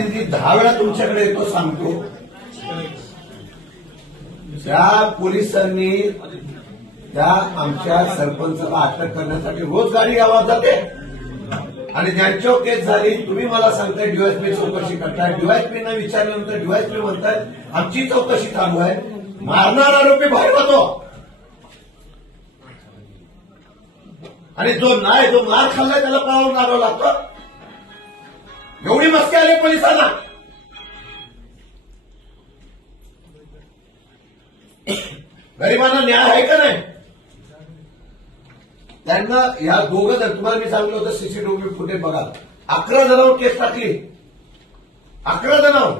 प्रतिनिधी 10 वेळा तुमच्याकडे येतो, सांगतो. त्या पोलिसांनी त्या आमच्या सरपंचाला अटक करण्यासाठी रोज गाडी गावात जाते आणि ज्यांच्यावर केस झाली तुम्ही मला सांगताय डीवायएसपी चौकशी करताय. डीवायएसपीनं विचारल्यानंतर डीवायएसपी म्हणताय आमची चौकशी चालू आहे. मारणारा आरोपी बाहेर होतो आणि जो नाही, जो मार खाल्लाय त्याला पळावून लागावं लागतं. एवढी मस्ती आली पोलिसांना. गरिबांना न्याय आहे का नाही? त्यांना या दोघं जण, तुम्हाला मी सांगितलं होतं सीसीटीव्ही फुटेज बघा, 11 जणांवर केस टाकली. 11 जणांवर.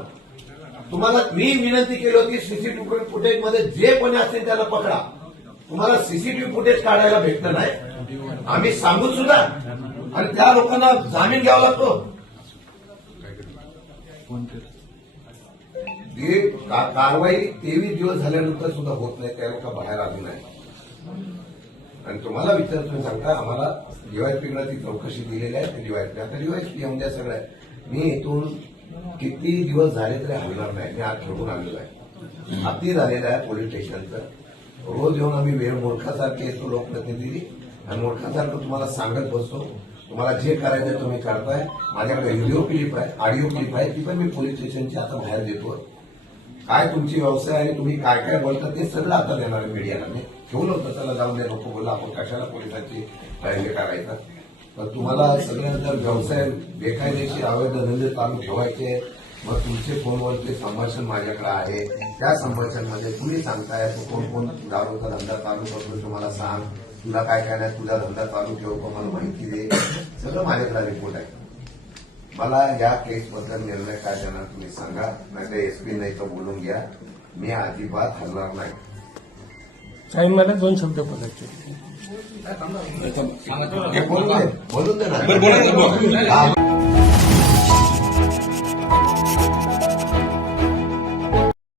तुम्हाला मी विनंती केली होती सीसीटीव्ही फुटेज मध्ये जे कोणी असतील त्याला पकडा. तुम्हाला सीसीटीव्ही फुटेज काढायला भेटलं नाही. आम्ही सांगून सुद्धा आणि त्या लोकांना जामीन घ्यावा लागतो. कारवाई 23 दिवस झाल्यानंतर सुद्धा होत नाही. त्या लोक बाहेर आली नाही. आणि तुम्हाला विचार तुम्ही सांगता आम्हाला डीवायएसपीकडे ती चौकशी दिलेली आहे. ते डीवायएसपी आता डीवायएसपी येऊन द्या सगळं. मी इथून किती दिवस झाले तरी हलणार नाही. मी आज ठरवून आलेलो आहे. अति झालेलं आहे पोलीस स्टेशनचं. रोज येऊन आम्ही वेळ मूर्खासारखे येतो लोकप्रतिनिधी आणि मूर्खासारखं तुम्हाला सांगत बसतो. तुम्हाला जे करायचं तुम्ही करताय. माझ्याकडे व्हिडिओ क्लिप आहे, ऑडिओ क्लिप आहे, ती पण मी पोलीस स्टेशनची आता बाहेर देतो. काय तुमची व्यवसाय आणि तुम्ही काय काय बोलता ते सगळं आता देणार आहे मीडियाला. मी ठेवलं होतं त्याला जाऊन दे, नको बोला, आपण कशाला पोलिसांची हे करायचं. पण तुम्हाला सगळं जर व्यवसाय बेकायदेशीर अवैध धंदे चालू ठेवायचे, मग तुमचे फोनवरचे संभाषण माझ्याकडे आहे. त्या संभाषणमध्ये तुम्ही सांगताय तू कोण कोण दारूचा धंदा चालू करतो तुम्हाला सांग, तुला काय काय नाही, तुझा धंदा चालू ठेव का मला माहिती दे. सगळं माझ्याकडे रिपोर्ट आहे. मला या केसबद्दल निर्णय काय देणार तुम्ही सांगा. नाही तर एसपी नाही तर बोलून घ्या. मी अजिबात हलणार नाही. साहेब मला 2 शब्द बोलायचे. बोलून दे ना.